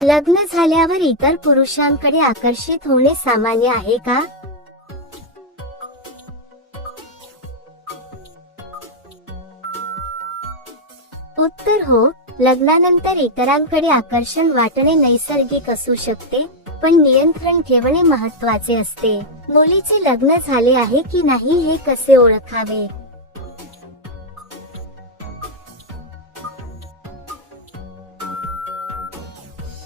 लग्न झाल्यावर इतर पुरुषांकडे आकर्षित होणे सामान्य आहे का? उत्तर हो. लग्नानंतर इतरांकडे आकर्षण वाटणे नैसर्गिक असू शकते, पण नियंत्रण ठेवणे महत्त्वाचे असते. मुलीचे लग्न झाले आहे की नाही हे कसे ओळखावे?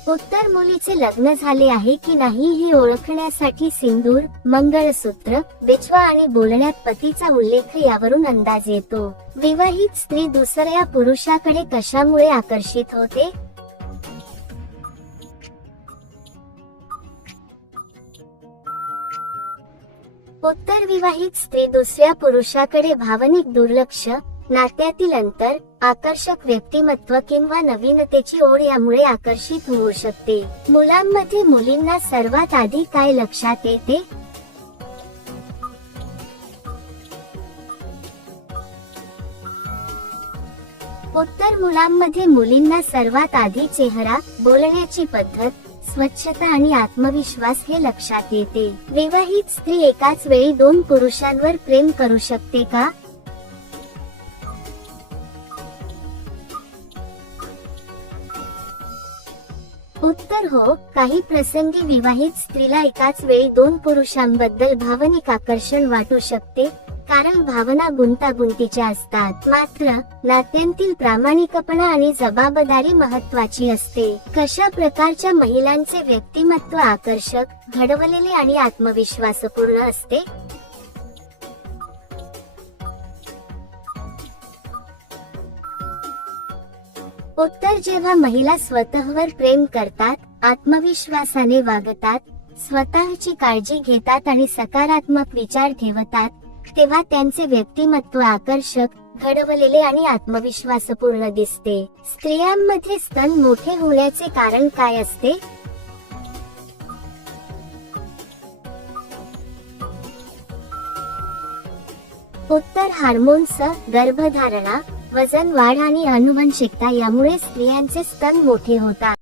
उत्तर मुलीचे लग्न झाले आहे की नाही हे ओळखण्यासाठी सिंदूर, मंगळसूत्र, बिछवा आणि बोलण्यात पतीचा उल्लेख यावरून अंदाज येतो. विवाहित स्त्री दुसऱ्या पुरुषाकडे कशामुळे आकर्षित होते? उत्तर विवाहित स्त्री दुसऱ्या पुरुषाकडे भावनिक दुर्लक्ष, नात्यातील अंतर, आकर्षक व्यक्तिमत्व किंवा नवीनतेची ओढ यामुळे आकर्षित होऊ शकते. मुलांमध्ये मुलींना सर्वात आधी काय लक्षात येते? उत्तर मुलांमध्ये मुलींना सर्वात आधी चेहरा, बोलण्याची पद्धत, स्वच्छता आणि आत्मविश्वास हे लक्षात येते. विवाहित स्त्री एकाच वेळी 2 पुरुषांवर प्रेम करू शकते का? उत्तर हो. काही प्रसंगी विवाहित स्त्रीला एकाच वेळी 2 पुरुषांबद्दल भावनिक आकर्षण वाटू शकते, कारण भावना गुंतागुंतीच्या असतात. मात्र नात्यांतील प्रामाणिकपणा आणि जबाबदारी महत्त्वाची असते. कशा प्रकारच्या महिलांचे व्यक्तिमत्व आकर्षक, घडवलेले आणि आत्मविश्वासपूर्ण असते? उत्तर जेव्हा महिला स्वतःवर प्रेम करतात, आत्मविश्वासाने वागतात, स्वतःची काळजी घेतात आणि सकारात्मक विचार ठेवतात, तेव्हा त्यांचे व्यक्तिमत्व आकर्षक, घडवलेले आणि आत्मविश्वासपूर्ण दिसते. स्त्रियांमध्ये स्तन मोठे होण्याचे कारण काय असते? उत्तर हार्मोन्स, गर्भधारणा, वजन वाढ आणि आनुवंशिकता यामुळे स्त्रियांचे स्तन मोठे होतात.